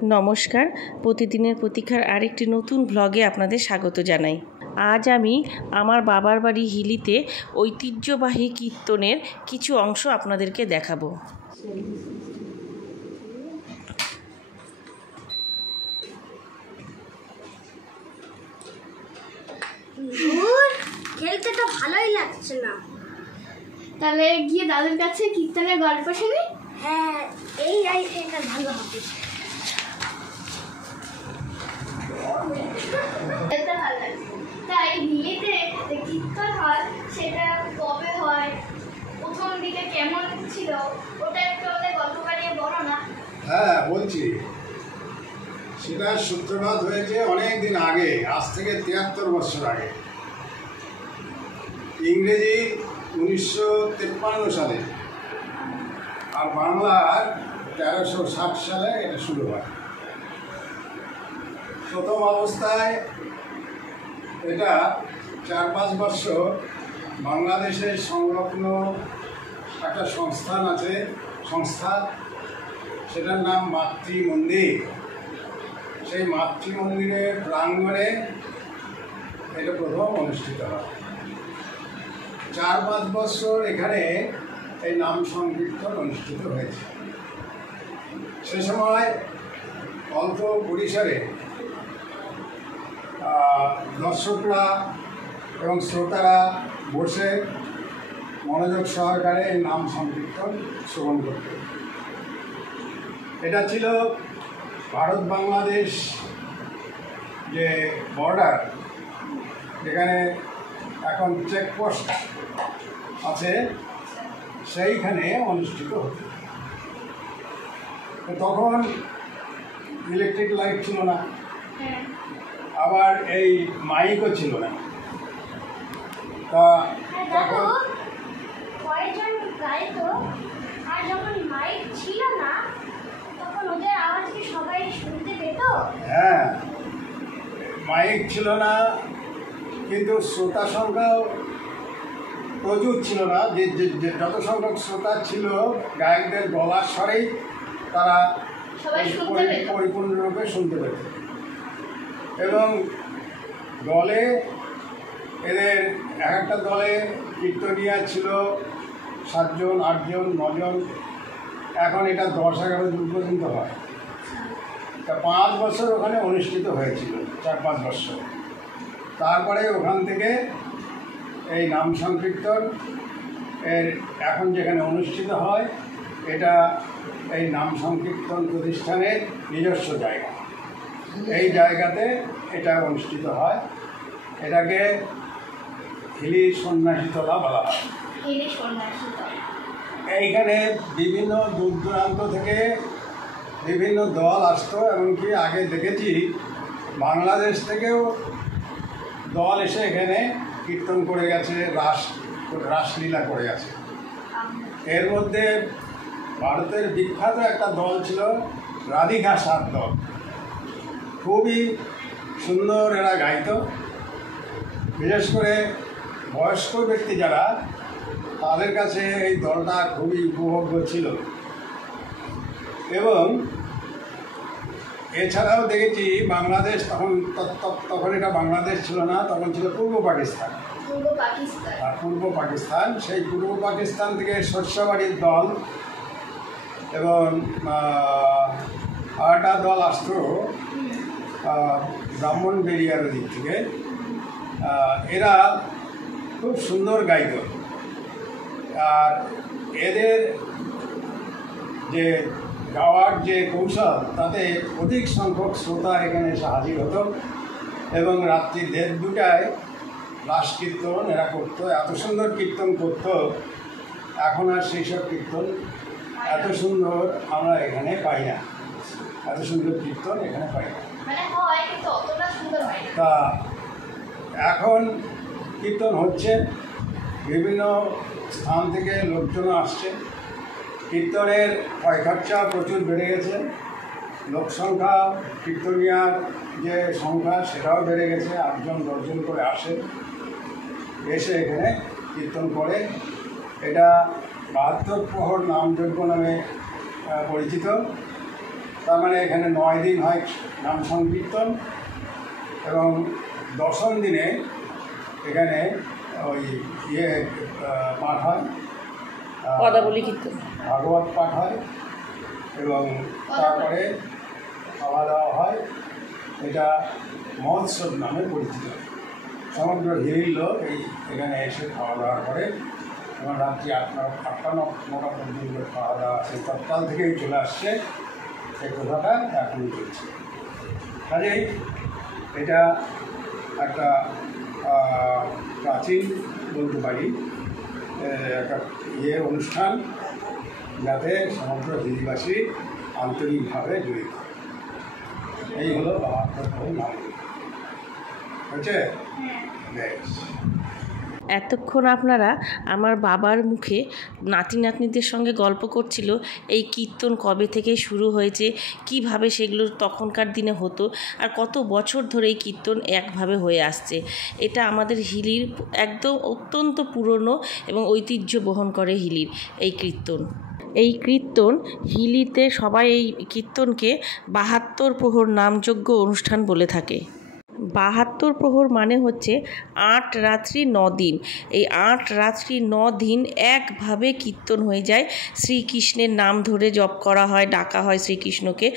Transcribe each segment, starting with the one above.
নমস্কার, প্রতিদিনের প্রতীক্ষার আরেকটি নতুন ব্লগে আপনাদের স্বাগত জানাই। আজ আমি আমার বাবার বাড়ি হিলিতে ঐতিহ্যবাহী কীর্তনের কিছু অংশ আপনাদেরকে দেখাবো। খেলতে তো ভালোই লাগছে না। তাহলে গিয়ে দাদুর কাছে কীর্তনের গল্প শুনি। হ্যাঁ, এই এটা ভালো হবে। তাই বিয়েতে কীর্তন হয়, সেটা কবে হয়, প্রথম দিকে কেমন ছিল, ওটা একটু আমাদের গল্প বানিয়ে বলো না। হ্যাঁ বলছি, সেটা সূত্রপাত হয়েছে অনেক দিন আগে, আজ থেকে 73 বছর আগে, ইংরেজি 1953 সালে, আর বাংলার 1360 সালে এটা শুরু হয়। প্রথম অবস্থায় এটা 4-5 বছর বাংলাদেশের সংলগ্ন একটা সংস্থা, সেটার নাম মাতৃ মন্দির। সেই মাতৃ মন্দিরের প্রাঙ্গণে এটা প্রথম অনুষ্ঠিত হয়। 4-5 বছর এখানে এই নাম সংকীর্তন অনুষ্ঠিত হয়েছে। সে সময় অল্প পরিসরে দর্শকরা এবং শ্রোতারা বসে মনোযোগ সহকারে এই নাম সংকীর্তন শ্রবণ করত। এটা ছিল ভারত বাংলাদেশ যে বর্ডার, যেখানে এখন চেকপোস্ট আছে, সেইখানে অনুষ্ঠিত হতো। তখন ইলেকট্রিক লাইট ছিল না, আবার এই মাইকও ছিল না। তা তখন কয়েকজন গাইতো, আর যখন মাইক ছিল না তখন ওদের আওয়াজ কি সবাই শুনতে পেত? হ্যাঁ, মাইক ছিল না, কিন্তু শ্রোতা সংখ্যাও প্রচুর ছিল না। যে যত সংখ্যক শ্রোতা ছিল, গায়কদের গলার স্বরেই তারা পরিপূর্ণরূপে শুনতে পেত। এবং দলে এদের একটা দলে কীর্তনিয়া ছিল 7 জন, 8 জন, 9 জন। এখন এটা 10-11 জন পর্যন্ত হয়। তা 5 বছর ওখানে অনুষ্ঠিত হয়েছিল, 4-5 বছর। তারপরে ওখান থেকে এই নাম সংকীর্তন এর এখন যেখানে অনুষ্ঠিত হয়, এটা এই নাম সংকীর্তন প্রতিষ্ঠানের নিজস্ব জায়গা। এই জায়গাতে এটা অনুষ্ঠিত হয়। এটাকে হিলি সন্ন্যাসীতলা বলা হয়। এইখানে বিভিন্ন দূর দূরান্ত থেকে বিভিন্ন দল আসতো, এমনকি আগে দেখেছি বাংলাদেশ থেকেও দল এসে এখানে কীর্তন করে গেছে, রাসলীলা করে গেছে। এর মধ্যে ভারতের বিখ্যাত একটা দল ছিল রাধিকা সাত দল। খুবই সুন্দর এরা গাইত। বিশেষ করে বয়স্ক ব্যক্তি যারা, তাদের কাছে এই দলটা খুবই উপভোগ্য ছিল। এবং এছাড়াও দেখেছি বাংলাদেশ, তখন এটা বাংলাদেশ ছিল না, তখন ছিল পূর্ব পাকিস্তান। আর পূর্ব পাকিস্তান, সেই পূর্ব পাকিস্তান থেকে শস্যবাড়ির দল এবং আরেকটা দল আসতো ব্রাহ্মণবেড়িয়ার দিক থেকে। এরা খুব সুন্দর গাইত। আর এদের যে গাওয়ার যে কৌশল, তাতে অধিক সংখ্যক শ্রোতা এখানে এসে হাজির হতো। এবং রাত্রি 1:30-2টায় রাস কীর্তন এরা করতো। এত সুন্দর কীর্তন করতো, এখন আর সেই সব কীর্তন এত সুন্দর আমরা এখানে পাই না। এত সুন্দর কীর্তন এখানে পাই না। তা এখন কীর্তন হচ্ছে, বিভিন্ন স্থান থেকে লোকজন আসছে। কীর্তনের খরচা প্রচুর বেড়ে গেছে। লোক সংখ্যা, কীর্তনিয়ার যে সংখ্যা, সেটাও বেড়ে গেছে। 8 জন 10 জন করে আসে, এসে এখানে কীর্তন করে। এটা 72 প্রহর নামযজ্ঞ নামে পরিচিত। তার মানে এখানে 9 দিন হয় নাম সংকীর্তন এবং 10ম দিনে এখানে ওই পাঠ হয়, পদাবলী কীর্তন, ভাগবত পাঠ হয় এবং তারপরে খাওয়া দাওয়া হয়। এটা মহোৎসব নামে পরিচিত। সমগ্র হিলির লোক এখানে এসে খাওয়া দাওয়া করে এবং রাত্রি 8-9টা পর্যন্ত খাওয়া দাওয়া সেই তৎকাল থেকেই চলে আসছে, সেই কথাটা এখনই চলছে। কাজেই এটা একটা প্রাচীন বলতে পারি একটা অনুষ্ঠান, যাতে সমগ্র হিলিবাসী আন্তরিকভাবে জড়িত। এই হলো বাহাত্তর নাম হচ্ছে। বেশ, এতক্ষণ আপনারা আমার বাবার মুখে নাতি নাতনিদের সঙ্গে গল্প করছিল এই কীর্তন কবে থেকে শুরু হয়েছে, কিভাবে সেগুলো তখনকার দিনে হতো, আর কত বছর ধরে এই কীর্তন একভাবে হয়ে আসছে। এটা আমাদের হিলির একদম অত্যন্ত পুরনো এবং ঐতিহ্য বহন করে হিলির এই কীর্তন। এই কীর্তন হিলিতে সবাই এই কীর্তনকে 72 প্রহর নামযজ্ঞ অনুষ্ঠান বলে থাকে। 72 প্রহর মানে হচ্ছে 8 রাত্রি 9 দিন। এই 8 রাত্রি 9 দিন একভাবে কীর্তন হয়ে যায়, শ্রীকৃষ্ণের নাম ধরে জপ করা হয়, ডাকা হয় শ্রীকৃষ্ণকে।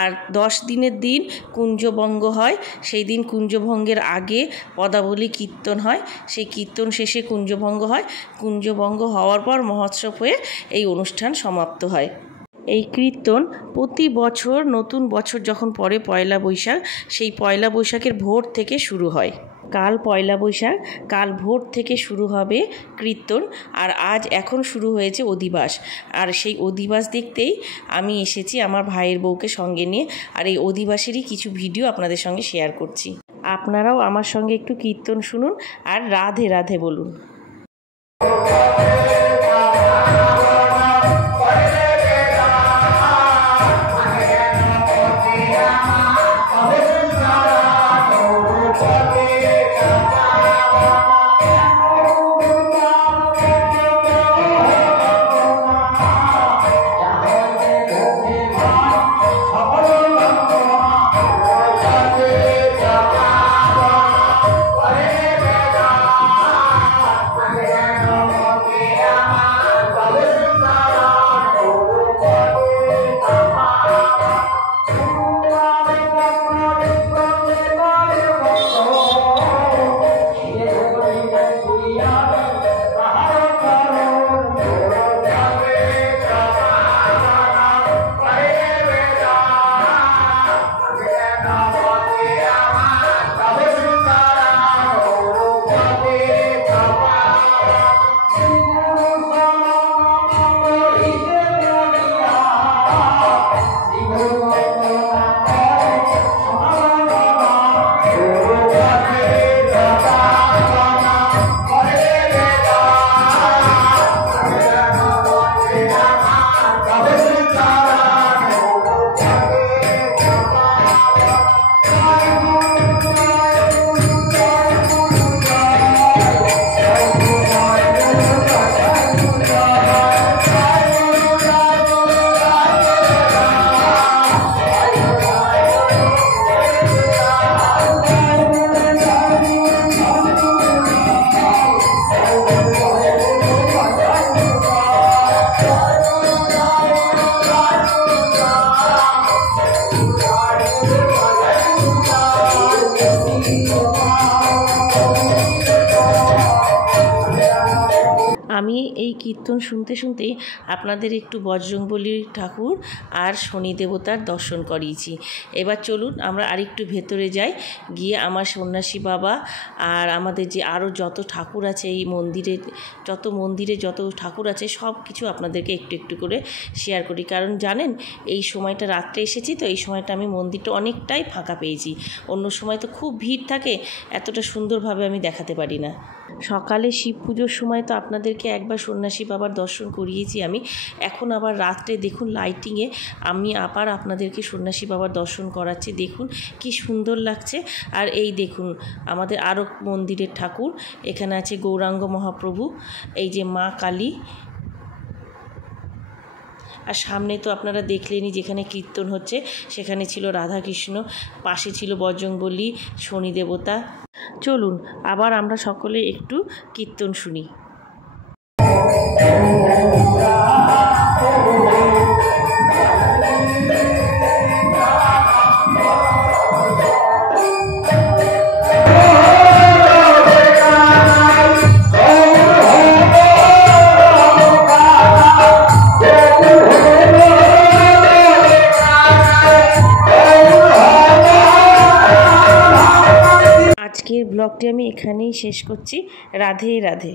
আর 10 দিনের দিন কুঞ্জভঙ্গ হয়, সেই দিন কুঞ্জভঙ্গের আগে পদাবলী কীর্তন হয়, সেই কীর্তন শেষে কুঞ্জভঙ্গ হয়, কুঞ্জভঙ্গ হওয়ার পর মহোৎসব হয়ে এই অনুষ্ঠান সমাপ্ত হয়। এই কীর্তন প্রতি বছর নতুন বছর যখন পড়ে পয়লা বৈশাখ, সেই পয়লা বৈশাখের ভোর থেকে শুরু হয়। কাল পয়লা বৈশাখ, কাল ভোর থেকে শুরু হবে কীর্তন। আর আজ এখন শুরু হয়েছে অধিবাস। আর সেই অধিবাস দেখতেই আমি এসেছি আমার ভাইয়ের বউকে সঙ্গে নিয়ে, আর এই অধিবাসেরই কিছু ভিডিও আপনাদের সঙ্গে শেয়ার করছি। আপনারাও আমার সঙ্গে একটু কীর্তন শুনুন আর রাধে রাধে বলুন। আমি এই কীর্তন শুনতে শুনতেই আপনাদের একটু বজরংবলী ঠাকুর আর শনি দেবতার দর্শন করিয়েছি। এবার চলুন আমরা আরেকটু ভেতরে যাই, গিয়ে আমার সন্ন্যাসী বাবা আর আমাদের যে আরও যত ঠাকুর আছে এই মন্দিরে যত ঠাকুর আছে সব কিছু আপনাদেরকে একটু একটু করে শেয়ার করি। কারণ জানেন এই সময়টা রাত্রে এসেছি তো, এই সময়টা আমি মন্দিরটা অনেকটাই ফাঁকা পেয়েছি। অন্য সময় তো খুব ভিড় থাকে, এতটা সুন্দরভাবে আমি দেখাতে পারি না। সকালে শিব পুজোর সময় তো আপনাদেরকে একবার সন্ন্যাসী বাবার দর্শন করিয়েছি আমি। এখন আবার রাত্রে দেখুন লাইটিংয়ে আমি আবার আপনাদেরকে সন্ন্যাসী বাবার দর্শন করাচ্ছি। দেখুন কি সুন্দর লাগছে। আর এই দেখুন আমাদের আরও মন্দিরের ঠাকুর, এখানে আছে গৌরাঙ্গ মহাপ্রভু, এই যে মা কালী, আর সামনে তো আপনারা দেখলেনই যেখানে কীর্তন হচ্ছে সেখানে ছিল রাধাকৃষ্ণ, পাশে ছিল বজরংবলী, শনি দেবতা। চলুন আবার আমরা সকলে একটু কীর্তন শুনি। আজকের ব্লগটি আমি এখানেই শেষ করছি। রাধে রাধে।